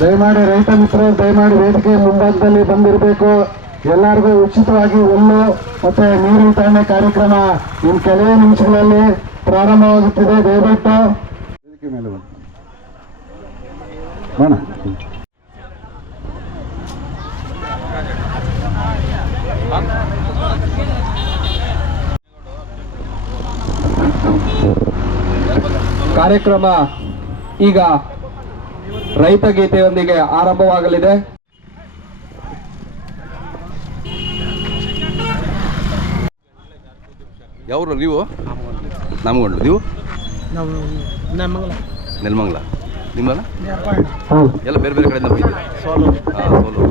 ದಯಮಾಡಿ ರೈತ ಮಿತ್ರರು, ದಯಮಾಡಿ ವೇದಿಕೆ ಮುಂಭಾಗದಲ್ಲಿ ಬಂದಿರಬೇಕು. ಎಲ್ಲರಿಗೂ ಉಚಿತವಾಗಿ ಹುಲ್ಲು ಮತ್ತೆ ನೀರು ವಿತರಣೆ ಕಾರ್ಯಕ್ರಮ ಇನ್ನು ಕೆಲವೇ ನಿಮಿಷಗಳಲ್ಲಿ ಪ್ರಾರಂಭವಾಗುತ್ತಿದೆ. ದಯವಿಟ್ಟು ವೇದಿಕೆ ಮೇಲೆ ಕಾರ್ಯಕ್ರಮ ಈಗ ರೈತ ಗೀತೆಯೊಂದಿಗೆ ಆರಂಭವಾಗಲಿದೆ. ಯಾವ್ರು ನೀವು? ನಮ್ಗೊಂಡು ನೀವು? ನೆಲಮಂಗಲ. ನಿಮ್ಮಲ್ಲ? ಎಲ್ಲ ಬೇರೆ ಬೇರೆ ಕಡೆಯಿಂದ ಬಂದಿದೆ ಸೋಲು ಹಾಂ ಸೋಲು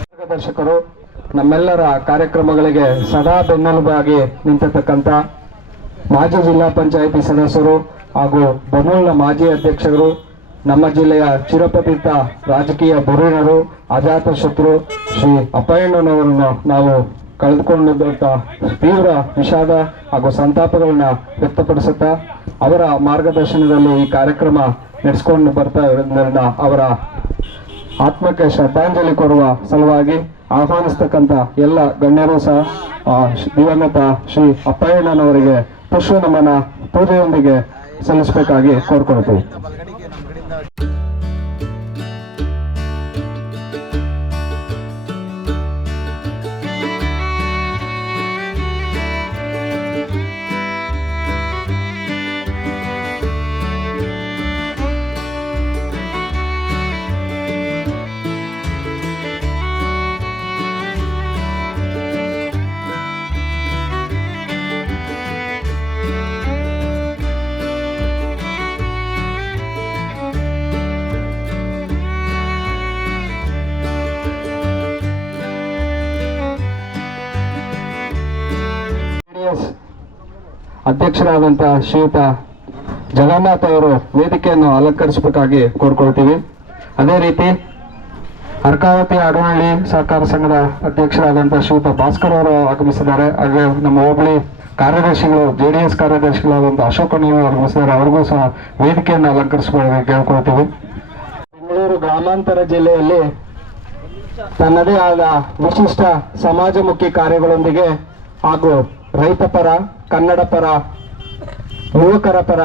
ಮಾರ್ಗದರ್ಶಕರು ನಮ್ಮೆಲ್ಲರ ಕಾರ್ಯಕ್ರಮಗಳಿಗೆ ಸದಾ ಬೆನ್ನೆಲುಬಾಗಿ ನಿಂತಿರ್ತಕ್ಕಂಥ ಮಾಜಿ ಜಿಲ್ಲಾ ಪಂಚಾಯಿತಿ ಸದಸ್ಯರು ಹಾಗೂ ಬಮೂಲ್ನ ಮಾಜಿ ಅಧ್ಯಕ್ಷರು ನಮ್ಮ ಜಿಲ್ಲೆಯ ಚಿರಪತಿತ ರಾಜಕೀಯ ಧುರೀಣರು ಅಜಾತ ಶತ್ರು ಶ್ರೀ ಅಪ್ಪಯ್ಯಣ್ಣನವರನ್ನು ನಾವು ಕಳೆದುಕೊಂಡಿದ್ದಂಥ ತೀವ್ರ ವಿಷಾದ ಹಾಗೂ ಸಂತಾಪಗಳನ್ನ ವ್ಯಕ್ತಪಡಿಸುತ್ತಾ ಅವರ ಮಾರ್ಗದರ್ಶನದಲ್ಲಿ ಈ ಕಾರ್ಯಕ್ರಮ ನಡೆಸ್ಕೊಂಡು ಬರ್ತಾ ಇರೋದ್ರಿಂದ ಅವರ ಆತ್ಮಕ್ಕೆ ಶ್ರದ್ಧಾಂಜಲಿ ಕೊಡುವ ಸಲುವಾಗಿ ಆಹ್ವಾನಿಸ್ತಕ್ಕಂಥ ಎಲ್ಲ ಗಣ್ಯರು ಸಹ ದಿವಂಗತ ಶ್ರೀ ಅಪ್ಪಯ್ಯಣ್ಣನವರಿಗೆ ಪುಷ್ಪ ನಮನ ಪೂಜೆಯೊಂದಿಗೆ ಸಲ್ಲಿಸಬೇಕಾಗಿ ಕೋರ್ಕೊಳ್ತೀವಿ. ಅಧ್ಯಕ್ಷರಾದಂಥ ಶ್ರೀಯುತ ಜಗನ್ನಾಥ್ ಅವರು ವೇದಿಕೆಯನ್ನು ಅಲಂಕರಿಸಬೇಕಾಗಿ ಕೋರ್ಕೊಳ್ತೀವಿ. ಅದೇ ರೀತಿ ಅರ್ಕಾವತಿ ಆಡವಳ್ಳಿ ಸಹಕಾರ ಸಂಘದ ಅಧ್ಯಕ್ಷರಾದಂಥ ಶ್ರೀಯುತ ಭಾಸ್ಕರ್ ಅವರು ಆಗಮಿಸಿದ್ದಾರೆ. ಹಾಗೆ ನಮ್ಮ ಹೋಬಳಿ ಕಾರ್ಯದರ್ಶಿಗಳು ಜೆ ಡಿ ಎಸ್ ಕಾರ್ಯದರ್ಶಿಗಳಾದಂಥ ಅಶೋಕ ನೀವು ಆಗಮಿಸಿದ್ದಾರೆ. ಅವ್ರಿಗೂ ಸಹ ವೇದಿಕೆಯನ್ನು ಅಲಂಕರಿಸಿಕೊಳ್ಳಿ ಕೇಳ್ಕೊಳ್ತೀವಿ. ಬೆಂಗಳೂರು ಗ್ರಾಮಾಂತರ ಜಿಲ್ಲೆಯಲ್ಲಿ ತನ್ನದೇ ಆದ ವಿಶಿಷ್ಟ ಸಮಾಜಮುಖಿ ಕಾರ್ಯಗಳೊಂದಿಗೆ ಹಾಗೂ ರೈತ ಪರ, ಕನ್ನಡ ಪರ, ಯುವಕರ ಪರ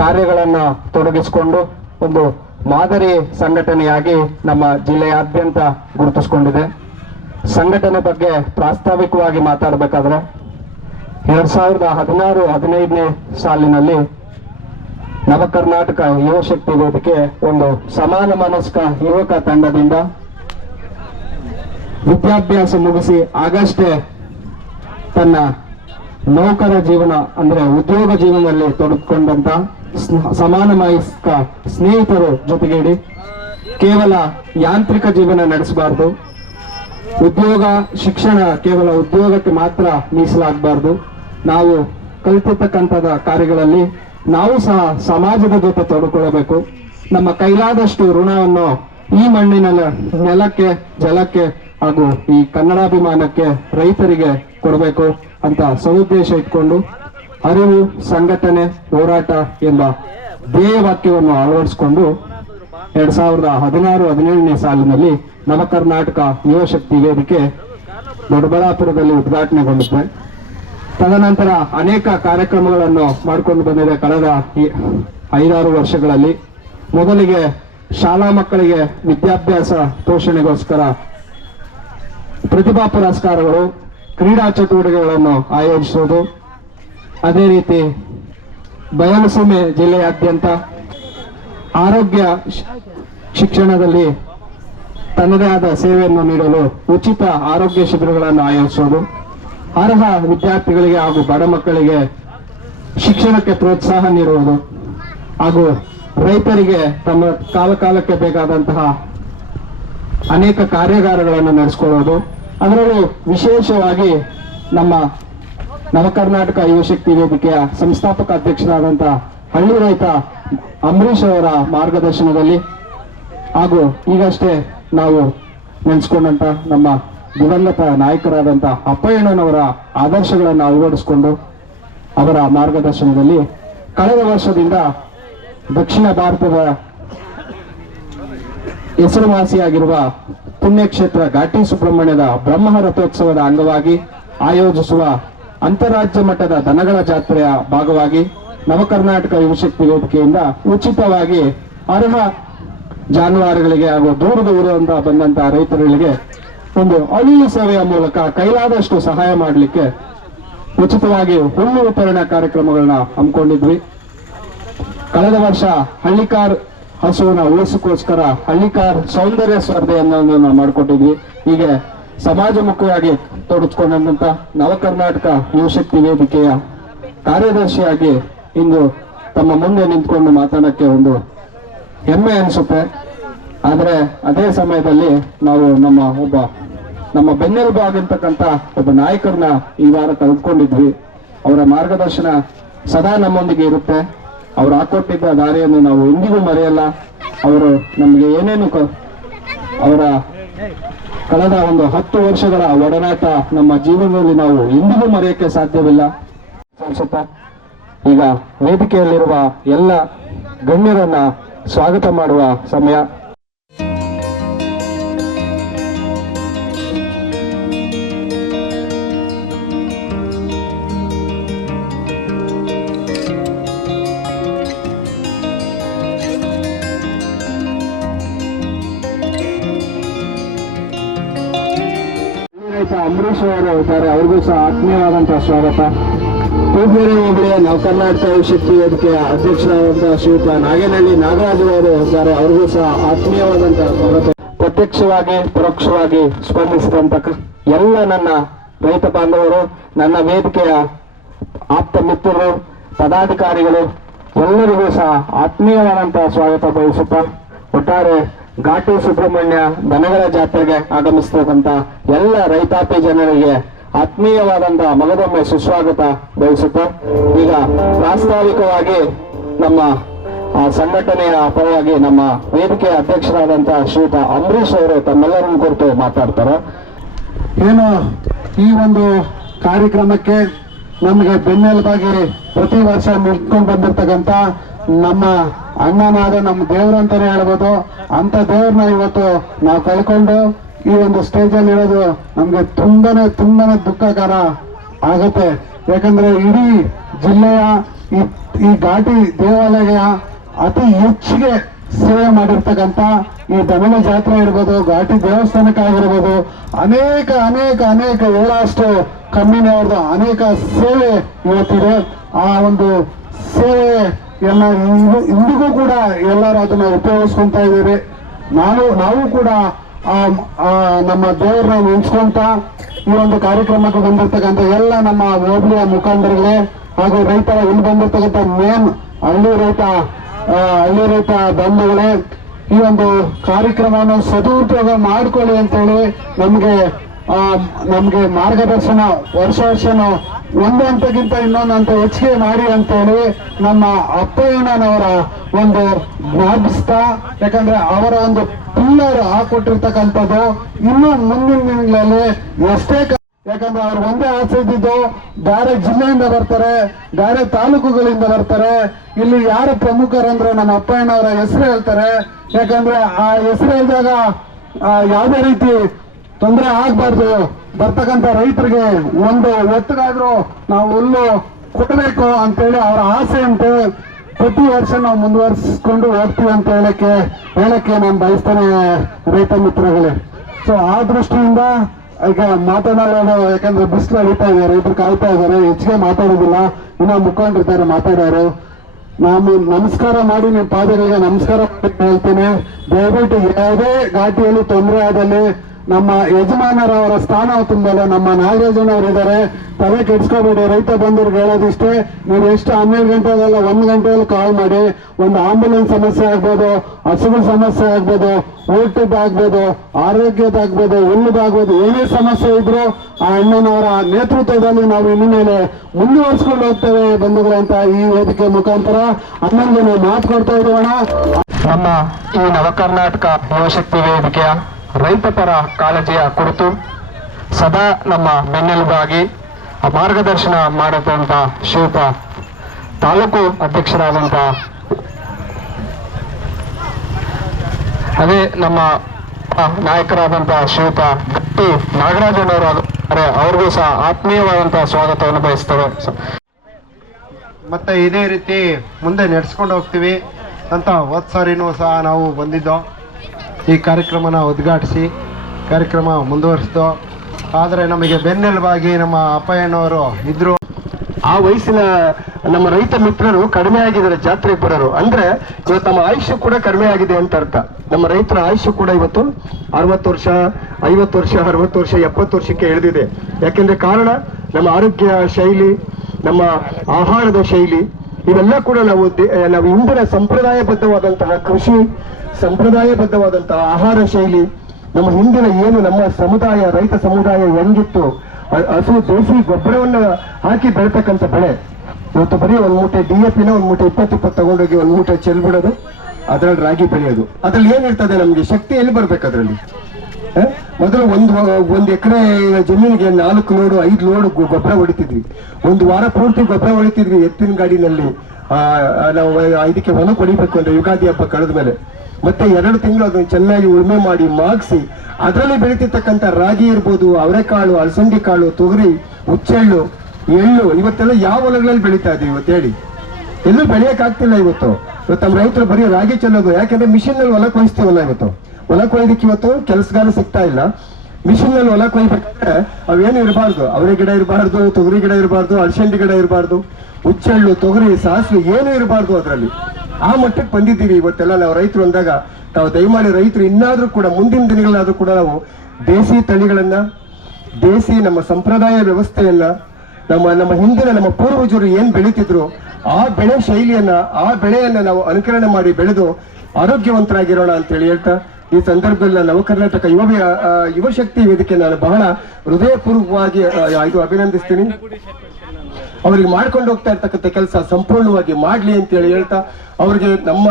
ಕಾರ್ಯಗಳನ್ನು ತೊಡಗಿಸಿಕೊಂಡು ಒಂದು ಮಾದರಿ ಸಂಘಟನೆಯಾಗಿ ನಮ್ಮ ಜಿಲ್ಲೆಯಾದ್ಯಂತ ಗುರುತಿಸಿಕೊಂಡಿದೆ. ಸಂಘಟನೆ ಬಗ್ಗೆ ಪ್ರಾಸ್ತಾವಿಕವಾಗಿ ಮಾತಾಡಬೇಕಾದ್ರೆ, ಎರಡ್ ಸಾವಿರದ ಹದಿನಾರು, ಹದಿನೈದನೇ ಸಾಲಿನಲ್ಲಿ ನವ ಕರ್ನಾಟಕ ಯುವ ಶಕ್ತಿ ವೇದಿಕೆ ಒಂದು ಸಮಾನ ಮನಸ್ಕ ಯುವಕ ತಂಡದಿಂದ ವಿದ್ಯಾಭ್ಯಾಸ ಮುಗಿಸಿ ಆಗಷ್ಟೇ ತನ್ನ ನೌಕರ ಜೀವನ, ಅಂದ್ರೆ ಉದ್ಯೋಗ ಜೀವನದಲ್ಲಿ ತೊಡಗಿಕೊಂಡಂತ ಸಮಾನ ಮನಸ್ಕ ಸ್ನೇಹಿತರು ಜೊತೆಗೇಡಿ ಕೇವಲ ಯಾಂತ್ರಿಕ ಜೀವನ ನಡೆಸಬಾರ್ದು. ಉದ್ಯೋಗ, ಶಿಕ್ಷಣ ಕೇವಲ ಉದ್ಯೋಗಕ್ಕೆ ಮಾತ್ರ ಮೀಸಲಾಗಬಾರ್ದು. ನಾವು ಕಲಿತಿರ್ತಕ್ಕಂಥದ ಕಾರ್ಯಗಳಲ್ಲಿ ನಾವು ಸಹ ಸಮಾಜದ ಜೊತೆ ತೊಡಕೊಳ್ಳಬೇಕು. ನಮ್ಮ ಕೈಲಾದಷ್ಟು ಋಣವನ್ನು ಈ ಮಣ್ಣಿನ ನೆಲಕ್ಕೆ, ಜಲಕ್ಕೆ ಹಾಗೂ ಈ ಕನ್ನಡಾಭಿಮಾನಕ್ಕೆ ರೈತರಿಗೆ ಕೊಡಬೇಕು ಅಂತ ಸದುದ್ದೇಶ ಇಟ್ಕೊಂಡು ಅರಿವು, ಸಂಘಟನೆ, ಹೋರಾಟ ಎಂಬ ಧ್ಯೇಯ ವಾಕ್ಯವನ್ನು ಅಳವಡಿಸಿಕೊಂಡು ಎರಡ್ ಸಾವಿರದ ಹದಿನಾರು, ಹದಿನೇಳನೇ ಸಾಲಿನಲ್ಲಿ ನವ ಕರ್ನಾಟಕ ಯುವಶಕ್ತಿ ವೇದಿಕೆ ದೊಡ್ಡಬಳ್ಳಾಪುರದಲ್ಲಿ ಉದ್ಘಾಟನೆಗೊಂಡಿದೆ. ತದನಂತರ ಅನೇಕ ಕಾರ್ಯಕ್ರಮಗಳನ್ನು ಮಾಡಿಕೊಂಡು ಬಂದಿದೆ. ಕಳೆದ ಐದಾರು ವರ್ಷಗಳಲ್ಲಿ ಮೊದಲಿಗೆ ಶಾಲಾ ಮಕ್ಕಳಿಗೆ ವಿದ್ಯಾಭ್ಯಾಸ ಪೋಷಣೆಗೋಸ್ಕರ ಪ್ರತಿಭಾ ಪುರಸ್ಕಾರಗಳು, ಕ್ರೀಡಾ ಚಟುವಟಿಕೆಗಳನ್ನು ಆಯೋಜಿಸುವುದು. ಅದೇ ರೀತಿ ಬಯಲುಸೀಮೆ ಜಿಲ್ಲೆಯಾದ್ಯಂತ ಆರೋಗ್ಯ ಶಿಕ್ಷಣದಲ್ಲಿ ತನ್ನದೇ ಆದ ಸೇವೆಯನ್ನು ನೀಡಲು ಉಚಿತ ಆರೋಗ್ಯ ಶಿಬಿರಗಳನ್ನು ಆಯೋಜಿಸುವುದು. ಅರ್ಹ ವಿದ್ಯಾರ್ಥಿಗಳಿಗೆ ಹಾಗೂ ಬಡ ಮಕ್ಕಳಿಗೆ ಶಿಕ್ಷಣಕ್ಕೆ ಪ್ರೋತ್ಸಾಹ ನೀಡುವುದು ಹಾಗೂ ರೈತರಿಗೆ ತಮ್ಮ ಕಾಲಕಾಲಕ್ಕೆ ಬೇಕಾದಂತಹ ಅನೇಕ ಕಾರ್ಯಾಗಾರಗಳನ್ನು ನಡೆಸ್ಕೊಳ್ಳೋದು, ಅದರಲ್ಲೂ ವಿಶೇಷವಾಗಿ ನಮ್ಮ ನವ ಕರ್ನಾಟಕ ಯುವಶಕ್ತಿ ವೇದಿಕೆಯ ಸಂಸ್ಥಾಪಕ ಅಧ್ಯಕ್ಷರಾದಂತಹ ಹಳ್ಳಿ ರೈತ ಅಂಬರೀಷ್ ಅವರ ಮಾರ್ಗದರ್ಶನದಲ್ಲಿ ಹಾಗೂ ಈಗಷ್ಟೇ ನಾವು ನೆನೆಸ್ಕೊಂಡಂತ ನಮ್ಮ ದಿವಂಗತ ನಾಯಕರಾದಂಥ ಅಪ್ಪಯ್ಯಣ್ಣನವರ ಆದರ್ಶಗಳನ್ನು ಅಳವಡಿಸಿಕೊಂಡು ಅವರ ಮಾರ್ಗದರ್ಶನದಲ್ಲಿ ಕಳೆದ ವರ್ಷದಿಂದ ದಕ್ಷಿಣ ಭಾರತದ ಹೆಸರುವಾಸಿಯಾಗಿರುವ ಪುಣ್ಯಕ್ಷೇತ್ರ ಘಾಟಿ ಸುಬ್ರಹ್ಮಣ್ಯದ ಬ್ರಹ್ಮ ರಥೋತ್ಸವದ ಅಂಗವಾಗಿ ಆಯೋಜಿಸುವ ಅಂತಾರಾಜ್ಯ ಮಟ್ಟದ ದನಗಳ ಜಾತ್ರೆಯ ಭಾಗವಾಗಿ ನವಕರ್ನಾಟಕ ಯುವಶಕ್ತಿ ವೇದಿಕೆಯಿಂದ ಉಚಿತವಾಗಿ ಅರ್ಹ ಜಾನುವಾರುಗಳಿಗೆ ಹಾಗೂ ದೂರ ದೂರದಿಂದ ಬಂದಂತಹ ರೈತರುಗಳಿಗೆ ಒಂದು ಅಳಿಲು ಸೇವೆಯ ಮೂಲಕ ಕೈಲಾದಷ್ಟು ಸಹಾಯ ಮಾಡಲಿಕ್ಕೆ ಉಚಿತವಾಗಿ ಹುಲ್ಲು ವಿತರಣಾ ಕಾರ್ಯಕ್ರಮಗಳನ್ನ ಹಮ್ಮಿಕೊಂಡಿದ್ವಿ. ಕಳೆದ ವರ್ಷ ಹಳ್ಳಿಕಾರ್ ಹಸುವಿನ ಉಳಿಸಕ್ಕೋಸ್ಕರ ಹಳ್ಳಿಕಾರ್ ಸೌಂದರ್ಯ ಸ್ಪರ್ಧೆಯನ್ನು ನಾವು ಮಾಡಿಕೊಟ್ಟಿದ್ವಿ. ಹೀಗೆ ಸಮಾಜಮುಖಿಯಾಗಿ ತೊಡಗಿಸ್ಕೊಂಡಂತ ನವಕರ್ನಾಟಕ ಯುವಶಕ್ತಿ ವೇದಿಕೆಯ ಕಾರ್ಯದರ್ಶಿಯಾಗಿ ಇಂದು ತಮ್ಮ ಮುಂದೆ ನಿಂತ್ಕೊಂಡು ಮಾತಾಡಕ್ಕೆ ಒಂದು ಹೆಮ್ಮೆ ಅನಿಸುತ್ತೆ. ಆದರೆ ಅದೇ ಸಮಯದಲ್ಲಿ ನಾವು ನಮ್ಮ ಒಬ್ಬ, ನಮ್ಮ ಬೆನ್ನೆಲುಬು ಆಗಿರ್ತಕ್ಕಂಥ ಒಬ್ಬ ನಾಯಕರನ್ನ ಈ ವಾರ ಕಳೆದುಕೊಂಡಿದ್ವಿ ಅವರ ಮಾರ್ಗದರ್ಶನ ಸದಾ ನಮ್ಮೊಂದಿಗೆ ಇರುತ್ತೆ. ಅವ್ರು ಹಾಕೊಟ್ಟಿದ್ದ ದಾರಿಯನ್ನು ನಾವು ಎಂದಿಗೂ ಮರೆಯಲ್ಲ. ಅವರು ನಮಗೆ ಏನೇನು ಅವರ ಕಳೆದ ಒಂದು ಹತ್ತು ವರ್ಷಗಳ ಒಡನಾಟ ನಮ್ಮ ಜೀವನದಲ್ಲಿ ನಾವು ಎಂದಿಗೂ ಮರೆಯಕ್ಕೆ ಸಾಧ್ಯವಿಲ್ಲ. ಅನ್ಸುತ್ತ ಈಗ ವೇದಿಕೆಯಲ್ಲಿರುವ ಎಲ್ಲ ಗಣ್ಯರನ್ನ ಸ್ವಾಗತ ಮಾಡುವ ಸಮಯ. ಅಂಬರೀಶ್ ಅವರು ಇದ್ದಾರೆ. ಅವ್ರಿಗೂ ಸಹ ಆತ್ಮೀಯವಾದಂತಹ ಸ್ವಾಗತ. ತೂಗೇರಿ ಹೋಬಳಿಯ ನವಕರ್ನಾಟಕ ಶಕ್ತಿ ವೇದಿಕೆಯ ಅಧ್ಯಕ್ಷರಾದಂತಹ ಶ್ರೀಯುತ ನಾಗೇನಹಳ್ಳಿ ನಾಗರಾಜು ಅವರು ಇದ್ದಾರೆ. ಅವ್ರಿಗೂ ಸಹ ಆತ್ಮೀಯವಾದಂತಹ ಸ್ವಾಗತ. ಪ್ರತ್ಯಕ್ಷವಾಗಿ ಪರೋಕ್ಷವಾಗಿ ಸ್ಪಂದಿಸಿದಂತ ಎಲ್ಲ ನನ್ನ ರೈತ ಬಾಂಧವರು ನನ್ನ ವೇದಿಕೆಯ ಆಪ್ತ ಮಿತ್ರರು ಪದಾಧಿಕಾರಿಗಳು ಎಲ್ಲರಿಗೂ ಸಹ ಆತ್ಮೀಯವಾದಂತಹ ಸ್ವಾಗತ ಬಯಸುತ್ತಾ ಒಟ್ಟಾರೆ ಘಾಟಿ ಸುಬ್ರಹ್ಮಣ್ಯ ದನಗಳ ಜಾತ್ರೆಗೆ ಆಗಮಿಸ್ತಕ್ಕಂಥ ಎಲ್ಲ ರೈತಾಪಿ ಜನರಿಗೆ ಆತ್ಮೀಯವಾದಂತಹ ಮಗದೊಮ್ಮೆ ಸುಸ್ವಾಗತ ಬಯಸುತ್ತಾ, ಈಗ ಪ್ರಾಸ್ತಾವಿಕವಾಗಿ ನಮ್ಮ ಸಂಘಟನೆಯ ಪರವಾಗಿ ನಮ್ಮ ವೇದಿಕೆ ಅಧ್ಯಕ್ಷರಾದಂತಹ ಶ್ರೀಯುತ ಅಂಬರೀಶ್ ಅವರು ತಮ್ಮೆಲ್ಲರನ್ನು ಕುರಿತು ಮಾತಾಡ್ತಾರೆ. ಏನು ಈ ಒಂದು ಕಾರ್ಯಕ್ರಮಕ್ಕೆ ನಮಗೆ ಬೆನ್ನೆಲುಬಾಗಿ ಪ್ರತಿ ವರ್ಷ ನಿಂತ್ಕೊಂಡು ಬಂದಿರ್ತಕ್ಕಂಥ ನಮ್ಮ ಅಣ್ಣನಾದ ನಮ್ಮ ದೇವ್ರು ಅಂತಾನೆ ಹೇಳ್ಬೋದು. ಅಂತ ದೇವ್ರನ್ನ ಇವತ್ತು ನಾವು ಕಳ್ಕೊಂಡು ಈ ಒಂದು ಸ್ಟೇಜ್ ಅಲ್ಲಿ ಇರೋದು ನಮ್ಗೆ ತುಂಬಾನೇ ತುಂಬಾನೇ ದುಃಖಕರ ಆಗುತ್ತೆ. ಯಾಕಂದ್ರೆ ಇಡೀ ಜಿಲ್ಲೆಯ ಈ ಈ ಘಾಟಿ ದೇವಾಲಯ ಅತಿ ಹೆಚ್ಚಿಗೆ ಸೇವೆ ಮಾಡಿರ್ತಕ್ಕಂಥ ಈ ದಮನ ಜಾತ್ರೆ ಇರ್ಬೋದು ಘಾಟಿ ದೇವಸ್ಥಾನಕ್ಕಾಗಿರ್ಬೋದು, ಅನೇಕ ಅನೇಕ ಅನೇಕ ಏಳಷ್ಟು ಕಮ್ಮಿನವ್ರದ್ದು ಅನೇಕ ಸೇವೆ ಇವತ್ತಿದೆ. ಆ ಒಂದು ಸೇವೆ ಇಂದು- ಇಂದಿಗೂ ಕೂಡ ಎಲ್ಲರೂ ಅದನ್ನ ಉಪಯೋಗಿಸ್ಕೊಂತ ಇದ್ದೀರಿ. ನಾವು ನಾವು ಕೂಡ ನಮ್ಮ ದೇವರನ್ನ ನೆನ್ಸ್ಕೊಂತ ಈ ಒಂದು ಕಾರ್ಯಕ್ರಮಕ್ಕೆ ಬಂದಿರ್ತಕ್ಕಂಥ ಎಲ್ಲ ನಮ್ಮ ಹೋಬಳಿಯ ಮುಖಂಡರಿಗೆ ಹಾಗೂ ರೈತರ ಇಲ್ಲಿ ಬಂದಿರ್ತಕ್ಕಂಥ ಮೇನ್ ಹಳ್ಳಿ ರೈತ ಹಳ್ಳಿ ರೈತ ಬಂಧುಗಳೇ, ಈ ಒಂದು ಕಾರ್ಯಕ್ರಮವನ್ನು ಸದುಪಯೋಗ ಮಾಡ್ಕೊಳ್ಳಿ ಅಂತೇಳಿ ನಮ್ಗೆ ನಮ್ಗೆ ಮಾರ್ಗದರ್ಶನ ವರ್ಷ ವರ್ಷನೂ ಒಂದು ಹಂತಕ್ಕಿಂತ ಇನ್ನೊಂದು ಹಂತ ಹೆಚ್ಚಿಗೆ ಮಾಡಿ ಅಂತೇಳಿ ನಮ್ಮ ಅಪ್ಪಯ್ಯಣ್ಣನವರ ಒಂದು ಜ್ಞಾಪಿಸ್ತಾ, ಯಾಕಂದ್ರೆ ಅವರ ಒಂದು ಪಿಲ್ಲರ್ ಹಾಕೊಟ್ಟಿರ್ತಕ್ಕಂಥದ್ದು ಇನ್ನೂ ಮುಂದಿನ ದಿನಗಳಲ್ಲಿ ಎಷ್ಟೇ ಯಾಕಂದ್ರೆ ಅವ್ರು ಒಂದೇ ಆಸೆ ಇದ್ದಿದ್ದು ಬೇರೆ ಜಿಲ್ಲೆಯಿಂದ ಬರ್ತಾರೆ ಬೇರೆ ತಾಲೂಕುಗಳಿಂದ ಬರ್ತಾರೆ. ಇಲ್ಲಿ ಯಾರು ಪ್ರಮುಖರಂದ್ರೆ ನಮ್ಮ ಅಪ್ಪಯ್ಯನವರ ಹೆಸರು ಹೇಳ್ತಾರೆ. ಯಾಕಂದ್ರೆ ಆ ಹೆಸರು ಹೇಳಿದಾಗ ಯಾವುದೇ ರೀತಿ ತೊಂದರೆ ಆಗ್ಬಾರ್ದು. ಬರ್ತಕ್ಕಂಥ ರೈತರಿಗೆ ಒಂದು ಒತ್ತಿಗಾದ್ರೂ ನಾವು ಹುಲ್ಲು ಕೊಡಬೇಕು ಅಂತೇಳಿ ಅವರ ಆಸೆ ಅಂತೆ ಪ್ರತಿ ವರ್ಷ ನಾವು ಮುಂದುವರಿಸ್ಕೊಂಡು ಹೋಗ್ತೀವಿ ಅಂತ ಹೇಳಕ್ಕೆ ಹೇಳಕ್ಕೆ ನಾನು ಬಯಸ್ತೇನೆ ರೈತ ಮಿತ್ರಗಳೇ ಸೊ ಆ ದೃಷ್ಟಿಯಿಂದ ಈಗ ಮಾತನಾಡೋದು ಯಾಕಂದ್ರೆ ಬಿಸಿಲು ಅಳಿತಾ ಇದೆ ರೈತರು ಕಾಯ್ತಾ ಇದ್ದಾರೆ, ಹೆಚ್ಚಿಗೆ ಮಾತಾಡೋದಿಲ್ಲ. ಇನ್ನೂ ಮುಖಂಡಿರ್ತಾರೆ, ಮಾತಾಡೋರು. ನಾನು ನಮಸ್ಕಾರ ಮಾಡಿ ನಿಮ್ಮ ಪಾದಗಳಿಗೆ ನಮಸ್ಕಾರ ಹೇಳ್ತೇನೆ. ದಯವಿಟ್ಟು ಯಾವುದೇ ಘಾಟಿಯಲ್ಲಿ ತೊಂದರೆ ಆದಲ್ಲಿ ನಮ್ಮ ಯಜಮಾನರವರ ಸ್ಥಾನ ತುಂಬಲು ನಮ್ಮ ನಾಗರಾಜನವರಿದ್ದಾರೆ. ತಲೆ ಕೆಡ್ಸ್ಕೋಬೇಡಿ. ರೈತ ಬಂದವ್ರಿಗೆ ಹೇಳೋದಿಷ್ಟೇ, ನೀವು ಎಷ್ಟು ಹನ್ನೆರಡು ಗಂಟೆಗೆಲ್ಲ ಒಂದು ಗಂಟೆಯಲ್ಲಿ ಕಾಲ್ ಮಾಡಿ, ಒಂದು ಆಂಬುಲೆನ್ಸ್ ಸಮಸ್ಯೆ ಆಗ್ಬೋದು, ಹಸುಗಳ ಸಮಸ್ಯೆ ಆಗ್ಬೋದು ಊಟದ ಆಗ್ಬೋದು, ಆರೋಗ್ಯದ ಆಗ್ಬೋದು ಹುಲ್ಲುದಾಗ್ಬೋದು ಏನೇ ಸಮಸ್ಯೆ ಇದ್ರು ಆ ಅಣ್ಣನವರ ನೇತೃತ್ವದಲ್ಲಿ ನಾವು ಇನ್ನು ಮೇಲೆ ಮುಂದುವರಿಸ್ಕೊಂಡು ಹೋಗ್ತೇವೆ ಬಂಧುಗಳೇ ಅಂತ ಈ ವೇದಿಕೆ ಮುಖಾಂತರ ಅಣ್ಣನಿಗೆ ನಾವು ಮಾತು ಕೊಡ್ತಾ ಇದ್ದೀವಣ್ಣ. ನಮ್ಮ ಈ ನವಕರ್ನಾಟಕ ಯುವಶಕ್ತಿ ವೇದಿಕೆಯ ರೈತ ಪರ ಕಾಳಜಿಯ ಕುರಿತು ಸದಾ ನಮ್ಮ ಬೆನ್ನೆಲುಬಾಗಿ ಮಾರ್ಗದರ್ಶನ ಮಾಡಿದಂಥ ಶಿವಪ ತಾಲೂಕು ಅಧ್ಯಕ್ಷರಾದಂಥ ಅದೇ ನಮ್ಮ ನಾಯಕರಾದಂಥ ಶ್ರೀಯುತ ಗಟ್ಟಿ ನಾಗರಾಜನವರು ಅವ್ರಿಗೂ ಸಹ ಆತ್ಮೀಯವಾದಂತಹ ಸ್ವಾಗತವನ್ನು ಬಯಸ್ತೇವೆ ಮತ್ತೆ ಇದೇ ರೀತಿ ಮುಂದೆ ನಡೆಸ್ಕೊಂಡು ಹೋಗ್ತೀವಿ ಅಂತ ಹೋದ ಸಾರಿನೂ ಸಹ ನಾವು ಬಂದಿದ್ದೋ. ಈ ಕಾರ್ಯಕ್ರಮನ ಉದ್ಘಾಟಿಸಿ ಕಾರ್ಯಕ್ರಮ ಮುಂದುವರಿಸಿದೋ, ಆದರೆ ನಮಗೆ ಬೆನ್ನೆಲುಬಾಗಿ ನಮ್ಮ ಅಪ್ಪಯ್ಯನವರು ಇದ್ದರು ಆ ವಯಸ್ಸಿನ ನಮ್ಮ ರೈತ ಮಿತ್ರರು ಕಡಿಮೆ ಆಗಿದ್ದಾರೆ, ಜಾತ್ರೆಗೆ ಬರೋರು. ಅಂದ್ರೆ ಇವತ್ತು ನಮ್ಮ ಆಯುಷ್ಯ ಕೂಡ ಕಡಿಮೆ ಆಗಿದೆ ಅಂತ ಅರ್ಥ. ನಮ್ಮ ರೈತರ ಆಯುಷ್ಯ ಕೂಡ ಇವತ್ತು ಅರವತ್ತು ವರ್ಷ, ಐವತ್ತು ವರ್ಷ, ಅರವತ್ತು ವರ್ಷ, ಎಪ್ಪತ್ತು ವರ್ಷಕ್ಕೆ ಇಳಿದಿದೆ ಯಾಕೆಂದ್ರೆ ಕಾರಣ, ನಮ್ಮ ಆರೋಗ್ಯ ಶೈಲಿ, ನಮ್ಮ ಆಹಾರದ ಶೈಲಿ ಇವೆಲ್ಲ ಕೂಡ ನಾವು ನಾವು ಇಂದಿನ ಸಂಪ್ರದಾಯಬದ್ಧವಾದಂತಹ ಕೃಷಿ, ಸಂಪ್ರದಾಯಬದ್ಧವಾದಂತಹ ಆಹಾರ ಶೈಲಿ, ನಮ್ಮ ಹಿಂದಿನ ಏನು ನಮ್ಮ ಸಮುದಾಯ, ರೈತ ಸಮುದಾಯ ಹೆಂಗಿತ್ತು ಹಸು ದೇಸಿ ಗೊಬ್ಬರವನ್ನ ಹಾಕಿ ಬೆಳತಕ್ಕಂಥ ಬೆಳೆ. ಇವತ್ತು ಬರೀ ಒಂದು ಮೂಟೆ ಡಿ ಎ ಪಿನ ಒಂದು ಮೂಟೆ ಇಪ್ಪತ್ತು ಇಪ್ಪತ್ತು ತಗೊಂಡೋಗಿ ಒಂದು ಮೂಟೆ ಚೆಲ್ಬಿಡೋದು, ಅದ್ರಲ್ಲಿ ರಾಗಿ ಬೆಳೆಯೋದು. ಅದ್ರಲ್ಲಿ ಏನಿರ್ತದೆ ನಮಗೆ? ಶಕ್ತಿ ಎಲ್ಲಿ ಬರ್ಬೇಕು ಅದರಲ್ಲಿ? ಮೊದಲು ಒಂದು ಒಂದು ಎಕರೆ ಜಮೀನಿಗೆ ನಾಲ್ಕು ಲೋಡು, ಐದು ಲೋಡ್ ಗೊಬ್ಬರ ಹೊಡಿತಿದ್ವಿ. ಒಂದು ವಾರ ಪೂರ್ತಿ ಗೊಬ್ಬರ ಹೊಡಿತಿದ್ವಿ ಎತ್ತಿನ ಗಾಡಿನಲ್ಲಿ. ನಾವು ಇದಕ್ಕೆ ಹೊಲ ಕೊಡಿಬೇಕು ಅಂದ್ರೆ ಯುಗಾದಿ ಹಬ್ಬ ಕಳೆದ ಮೇಲೆ. ಮತ್ತೆ ಎರಡು ತಿಂಗಳು ಅದನ್ನು ಚೆನ್ನಾಗಿ ಉಳುಮೆ ಮಾಡಿ ಮಾಗಿಸಿ, ಅದರಲ್ಲಿ ಬೆಳೀತಿರ್ತಕ್ಕಂಥ ರಾಗಿ ಇರ್ಬೋದು, ಅವರೆಕಾಳು, ಅಲಸಂದಿ ಕಾಳು, ತೊಗರಿ, ಹುಚ್ಚೆಳ್ಳು, ಎಳ್ಳು, ಇವತ್ತೆಲ್ಲ ಯಾವ ಹೊಲಗಳಲ್ಲಿ ಬೆಳೀತಾ ಇದೀವಿ ಇವತ್ತು ಹೇಳಿ? ಎಲ್ಲೂ ಬೆಳೆಯೋಕ್ಕಾಗ್ತಿಲ್ಲ ಇವತ್ತು. ನಮ್ಮ ರೈತರು ಬರೀ ರಾಗಿ ಚೆಲ್ಲೋದು, ಯಾಕೆಂದ್ರೆ ಮಿಷಿನ್ನಲ್ಲಿ ಹೊಲ ಕೊಯ್ಸ್ತೀವಲ್ಲ ಇವತ್ತು? ಹೊಲ ಕೊಯ್ದಕ್ಕೆ ಇವತ್ತು ಕೆಲಸಗಾರ ಸಿಗ್ತಾ ಇಲ್ಲ. ಮಿಷಿನ್ನಲ್ಲಿ ಹೊಲ ಕೊಯ್ಬೇಕಾದ್ರೆ ಅವೇನು ಇರಬಾರ್ದು? ಅವರೇ ಗಿಡ ಇರಬಾರ್ದು, ತೊಗರಿ ಗಿಡ ಇರಬಾರ್ದು ಅಳಸಂಡಿ ಗಿಡ ಇರಬಾರ್ದು, ಹುಚ್ಚಳ್ಳು, ತೊಗರಿ, ಸಾಸಿವೆ ಏನು ಇರಬಾರ್ದು ಅದರಲ್ಲಿ. ಆ ಮಟ್ಟಕ್ಕೆ ಬಂದಿದ್ದೀವಿ ಇವತ್ತೆಲ್ಲ ನಾವು ರೈತರು ಅಂದಾಗ. ತಾವು ದಯಮಾಡಿ ರೈತರು ಇನ್ನಾದ್ರೂ ಕೂಡ ಮುಂದಿನ ದಿನಗಳಾದ್ರೂ ಕೂಡ ನಾವು ದೇಸಿ ತಳಿಗಳನ್ನ, ದೇಸಿ ನಮ್ಮ ಸಂಪ್ರದಾಯ ವ್ಯವಸ್ಥೆಯನ್ನ, ನಮ್ಮ ನಮ್ಮ ಹಿಂದಿನ ನಮ್ಮ ಪೂರ್ವಜರು ಏನ್ ಬೆಳೀತಿದ್ರು ಆ ಬೆಳೆ ಶೈಲಿಯನ್ನ ಆ ಬೆಳೆಯನ್ನ ನಾವು ಅನುಕರಣೆ ಮಾಡಿ ಬೆಳೆದು ಆರೋಗ್ಯವಂತರಾಗಿರೋಣ ಅಂತ ಹೇಳಿ ಹೇಳ್ತಾ ಈ ಸಂದರ್ಭದಲ್ಲಿ ನವ ಕರ್ನಾಟಕ ಯುವ ವಿ- ಆ, ಯುವ ಶಕ್ತಿ ವೇದಿಕೆ ನಾನು ಬಹಳ ಹೃದಯಪೂರ್ವಕವಾಗಿ ಇದು ಅಭಿನಂದಿಸ್ತೀನಿ. ಅವರಿಗೆ ಮಾಡ್ಕೊಂಡು ಹೋಗ್ತಾ ಇರ್ತಕ್ಕಂಥ ಕೆಲಸ ಸಂಪೂರ್ಣವಾಗಿ ಮಾಡ್ಲಿ ಅಂತ ಹೇಳಿ ಹೇಳ್ತಾ ಅವರಿಗೆ ನಮ್ಮ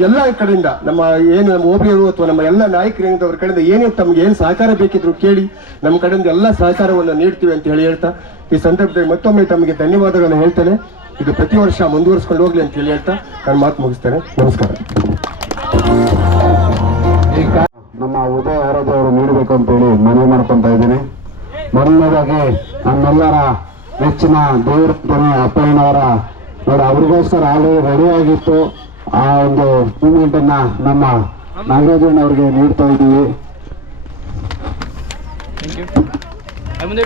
ಎಲ್ಲ ಕಡೆಯಿಂದ ನಮ್ಮ ಏನು ನಮ್ಮ ಓಬಿಯರು ಅಥವಾ ನಮ್ಮ ಎಲ್ಲ ನಾಯಕರಿಂದ ಅವ್ರ ಕಡೆಯಿಂದ ಏನೇ ತಮ್ಗೆ ಏನು ಸಹಕಾರ ಬೇಕಿದ್ರು ಕೇಳಿ ನಮ್ಮ ಕಡೆಯಿಂದ ಎಲ್ಲ ಸಹಕಾರವನ್ನು ನೀಡ್ತೀವಿ ಅಂತ ಹೇಳಿ ಹೇಳ್ತಾ ಈ ಸಂದರ್ಭದಲ್ಲಿ ಮತ್ತೊಮ್ಮೆ ತಮಗೆ ಧನ್ಯವಾದಗಳನ್ನು ಹೇಳ್ತೇನೆ. ಇದು ಪ್ರತಿ ವರ್ಷ ಮುಂದುವರಿಸ್ಕೊಂಡು ಹೋಗ್ಲಿ ಅಂತ ಹೇಳಿ ಹೇಳ್ತಾ ನನ್ನ ಮಾತು ಮುಗಿಸ್ತೇನೆ. ನಮಸ್ಕಾರ. ನಮ್ಮ ಉದಯ ಆರಾಧ್ಯ ಅವರು ನೀಡಬೇಕು ಅಂತೇಳಿ ಮನವಿ ಮಾಡ್ಕೊಂತ ಇದ್ದೀನಿ. ಮೊದಲನೇದಾಗಿ ನಮ್ಮೆಲ್ಲರ ನೆಚ್ಚಿನ ದೇವರ ತಾನೆ ಅಪ್ಪಯ್ಯನವರ ನೋಡಿ ಅವ್ರಿಗೋಸ್ಕರ ಆಲ್ರೆಡಿ ರೆಡಿ ಆಗಿತ್ತು. ಆ ಒಂದು ಮೂಮೆಂಟ್ ಅನ್ನ ನಮ್ಮ ನಾಗರಾಜಣ್ಣ ಅವರಿಗೆ ನೀಡ್ತಾ ಇದ್ದೀವಿ. ಮುಂದೆ